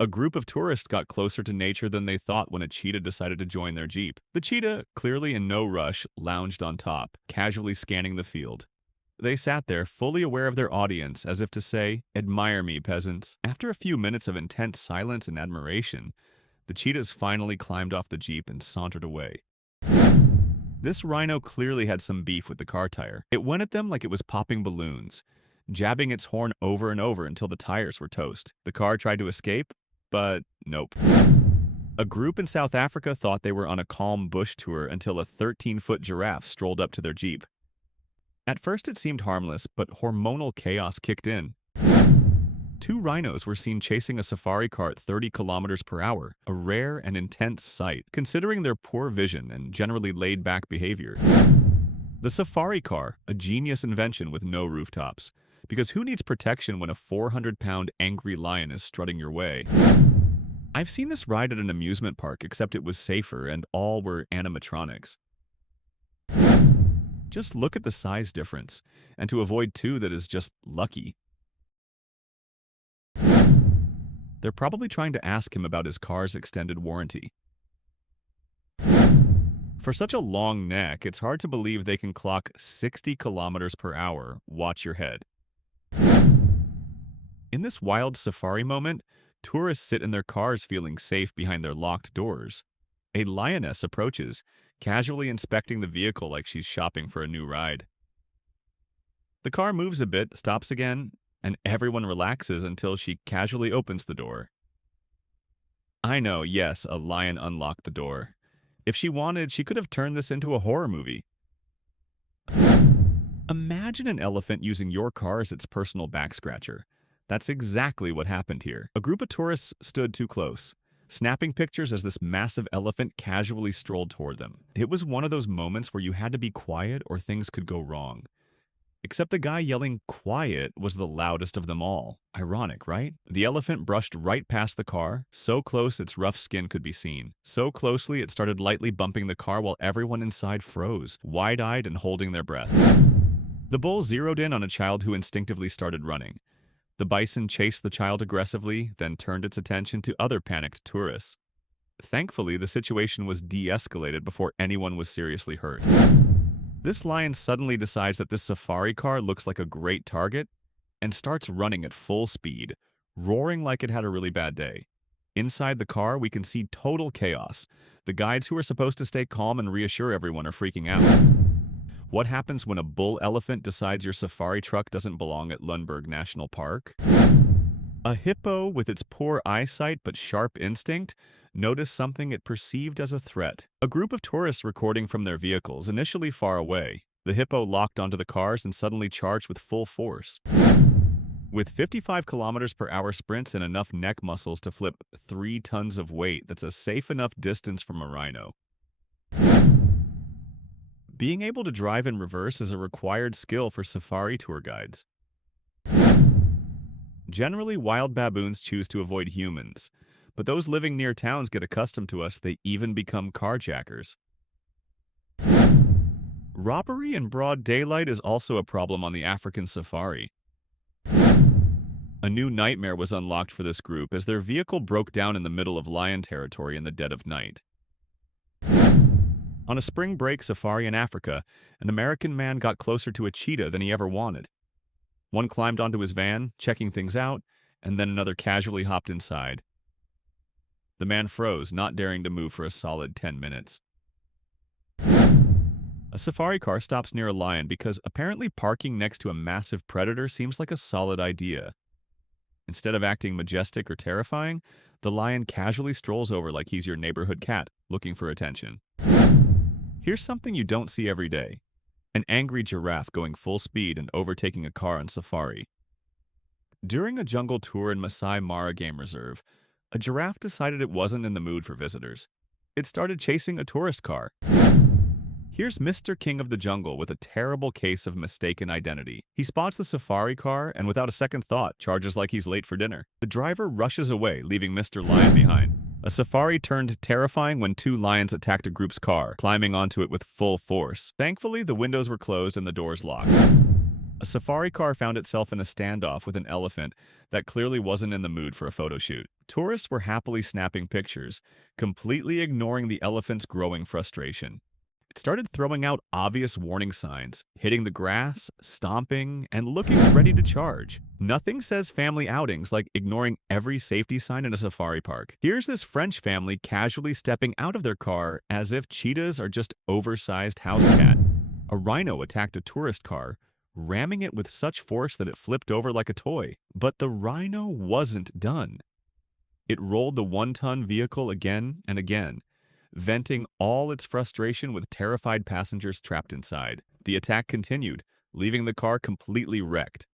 A group of tourists got closer to nature than they thought when a cheetah decided to join their jeep. The cheetah, clearly in no rush, lounged on top, casually scanning the field. They sat there, fully aware of their audience, as if to say, "Admire me, peasants." After a few minutes of intense silence and admiration, the cheetahs finally climbed off the jeep and sauntered away. This rhino clearly had some beef with the car tire. It went at them like it was popping balloons, jabbing its horn over and over until the tires were toast. The car tried to escape, but nope. A group in South Africa thought they were on a calm bush tour until a 13-foot giraffe strolled up to their jeep. At first it seemed harmless, but hormonal chaos kicked in. Two rhinos were seen chasing a safari car at 30 kilometers per hour, a rare and intense sight, considering their poor vision and generally laid-back behavior. The safari car, a genius invention with no rooftops, because who needs protection when a 400-pound angry lion is strutting your way? I've seen this ride at an amusement park, except it was safer and all were animatronics. Just look at the size difference, and to avoid two that is just lucky. They're probably trying to ask him about his car's extended warranty. For such a long neck, it's hard to believe they can clock 60 kilometers per hour. Watch your head. In this wild safari moment, tourists sit in their cars feeling safe behind their locked doors. A lioness approaches, casually inspecting the vehicle like she's shopping for a new ride. The car moves a bit, stops again, and everyone relaxes until she casually opens the door. I know, yes, a lion unlocked the door. If she wanted, she could have turned this into a horror movie. Imagine an elephant using your car as its personal back scratcher. That's exactly what happened here. A group of tourists stood too close, snapping pictures as this massive elephant casually strolled toward them. It was one of those moments where you had to be quiet or things could go wrong. Except the guy yelling "quiet" was the loudest of them all. Ironic, right? The elephant brushed right past the car, so close its rough skin could be seen. So closely it started lightly bumping the car while everyone inside froze, wide-eyed and holding their breath. The bull zeroed in on a child who instinctively started running. The bison chased the child aggressively, then turned its attention to other panicked tourists. Thankfully, the situation was de-escalated before anyone was seriously hurt. This lion suddenly decides that this safari car looks like a great target and starts running at full speed, roaring like it had a really bad day. Inside the car, we can see total chaos. The guides who are supposed to stay calm and reassure everyone are freaking out. What happens when a bull elephant decides your safari truck doesn't belong at Lundberg National Park? A hippo, with its poor eyesight but sharp instinct, noticed something it perceived as a threat. A group of tourists recording from their vehicles, initially far away. The hippo locked onto the cars and suddenly charged with full force. With 55 kilometers per hour sprints and enough neck muscles to flip 3 tons of weight, that's a safe enough distance from a rhino. Being able to drive in reverse is a required skill for safari tour guides. Generally, wild baboons choose to avoid humans, but those living near towns get accustomed to us. They even become carjackers. Robbery in broad daylight is also a problem on the African safari. A new nightmare was unlocked for this group as their vehicle broke down in the middle of lion territory in the dead of night. On a spring break safari in Africa, an American man got closer to a cheetah than he ever wanted. One climbed onto his van, checking things out, and then another casually hopped inside. The man froze, not daring to move for a solid 10 minutes. A safari car stops near a lion because apparently parking next to a massive predator seems like a solid idea. Instead of acting majestic or terrifying, the lion casually strolls over like he's your neighborhood cat, looking for attention. Here's something you don't see every day. An angry giraffe going full speed and overtaking a car on safari. During a jungle tour in Masai Mara Game Reserve, a giraffe decided it wasn't in the mood for visitors. It started chasing a tourist car. Here's Mr. King of the Jungle with a terrible case of mistaken identity. He spots the safari car and without a second thought charges like he's late for dinner. The driver rushes away, leaving Mr. Lion behind. A safari turned terrifying when 2 lions attacked a group's car, climbing onto it with full force. Thankfully, the windows were closed and the doors locked. A safari car found itself in a standoff with an elephant that clearly wasn't in the mood for a photo shoot. Tourists were happily snapping pictures, completely ignoring the elephant's growing frustration. It started throwing out obvious warning signs, hitting the grass, stomping, and looking ready to charge. Nothing says family outings like ignoring every safety sign in a safari park. Here's this French family casually stepping out of their car as if cheetahs are just oversized house cat. A rhino attacked a tourist car, ramming it with such force that it flipped over like a toy. But the rhino wasn't done. It rolled the one-ton vehicle again and again, venting all its frustration with terrified passengers trapped inside. The attack continued, leaving the car completely wrecked.